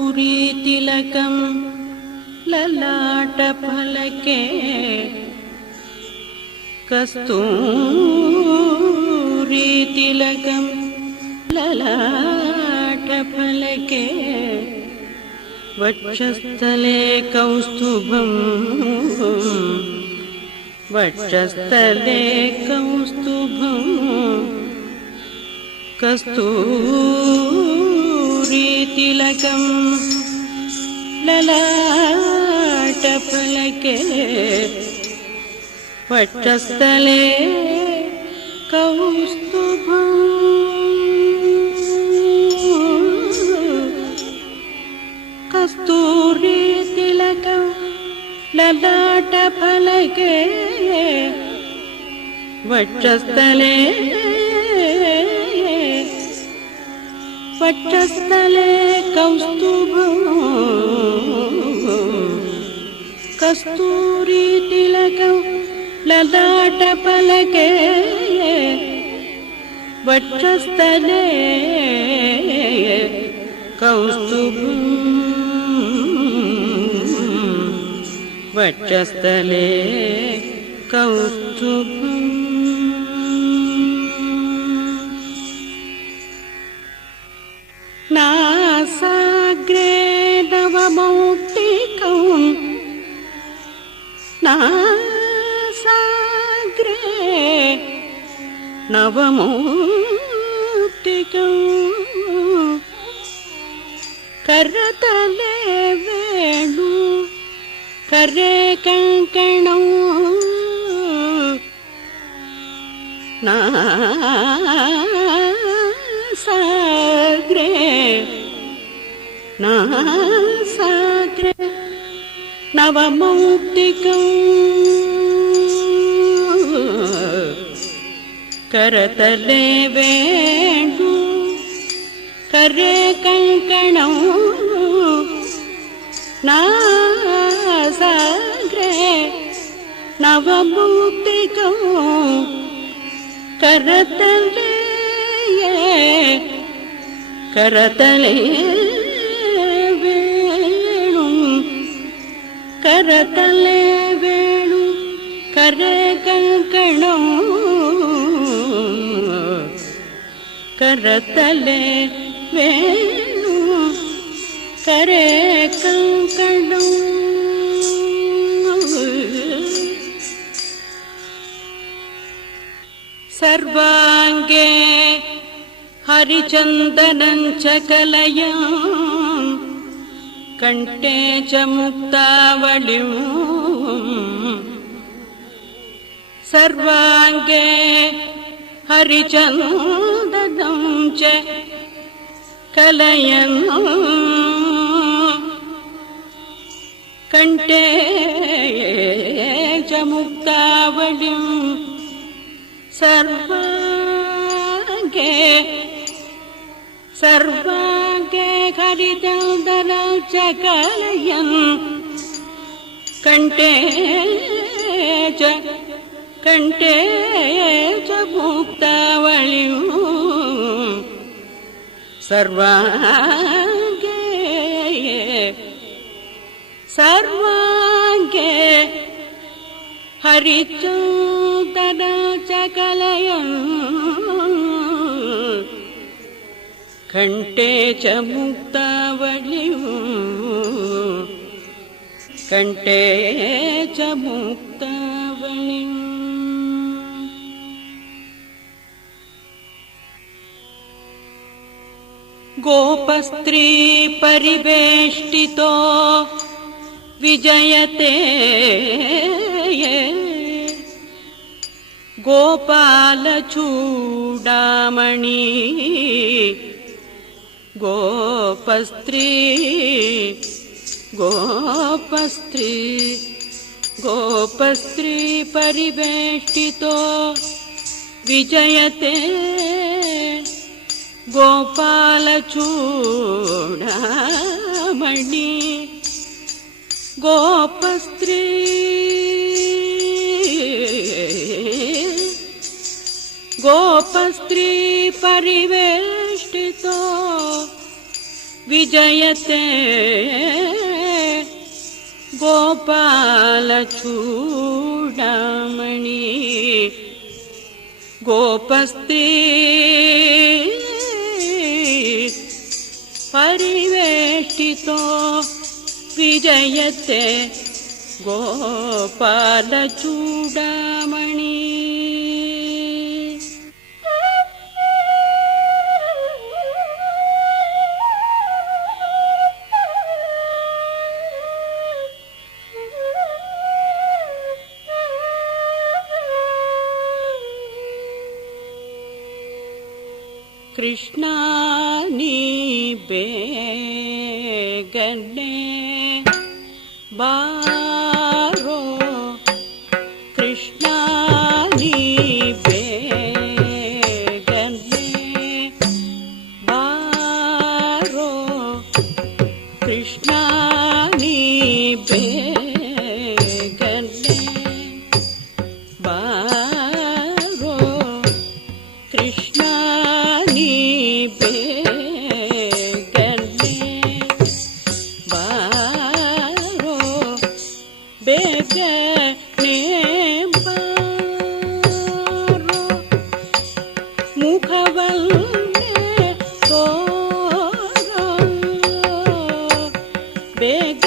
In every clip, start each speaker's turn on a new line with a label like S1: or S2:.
S1: కస్తూరీతిలకం లలాటఫలకే కస్తూరీతిలకం లలాటఫలకే వక్షస్థలే కౌస్తుభం వక్షస్థలే కౌస్తుభం కస్తూ శ్రీతిలకం లలాటపలకే పట్టస్థలే కౌస్తుభం. కస్తూరీతిలకం లలాటఫలకే వక్షస్థలే वक्षस्थले कौस्तुभम् कस्तूरीतिलकं ललाटफलके वक्षस्थले कौस्तुभम् वक्षस्थले कौस्तुभम् नासाग्रे नवमौक्तिकं नासाग्रे नवमौक्तिकं करतले वेणु करे कङ्कणौ नासाग्रे నాసాగ్ర నవమౌక్తికం కరతలే వేణు కరే కంకణం. నాసాగ్రే నవమౌక్తికం కరతలే కరతలే ಕರತಲೆ ವೇಣು ಕರೆ ಕಂಕಣ ಕರತಲೆ ವೇಣು ಕರೆ ಕಂಕಣ ಸರ್ವಾಂಗೇ ಹರಿಚಂದನಂಚ ಕಲಯಾ കണ്ടേ ച മുക്താവളിം സർവാംഗേ ഹരിചന്ദം ച കലയന്നു കണ്ടേ ച മുക്താവളിം സർവാംഗേ സർവാംഗേ ഹരിതം కలయం. కంటే చ కంటే చ భూక్తావళియు సర్వాంగే సర్వాంగే హరిచూతన చకలయం కంటే చ ముక్తావళియూ कण्ठे च मुक्तावलिम् गोपस्त्री परिवेष्टितो विजयते गोपालचूडामणि गोपस्त्री గోపస్త్రీ గోపస్త్రీ పరివేష్టితో విజయతే గోపాలచూడమణి. గోపస్త్రీ గోపస్త్రీ పరివేష్టితో విజయతే गोपालचूडामणि गोपस्ते परिवेष्टितो विजयते गोपालचूडामणि गण्डे बा ಬೇಗ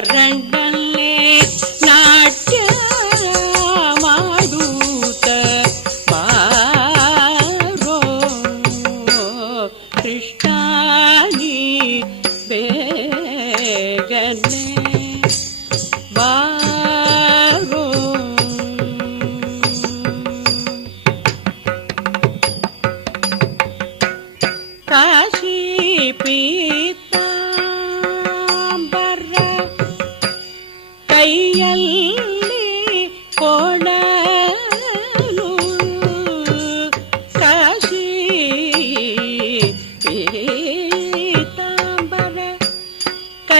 S1: ಅರಣ್ಯಲ್ಲೇ ನಾಟ್ಯ ಮಾಡೂತ ಮಾರೋ ಕೃಷ್ಣಾನಿ ಬೇಗನೆ ಬಾರೋ ಕಾಶಿ ಪೀ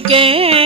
S1: ಕೆ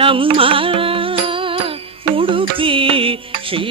S1: ನಮ್ಮ ಉಡುಪಿ ಶ್ರೀ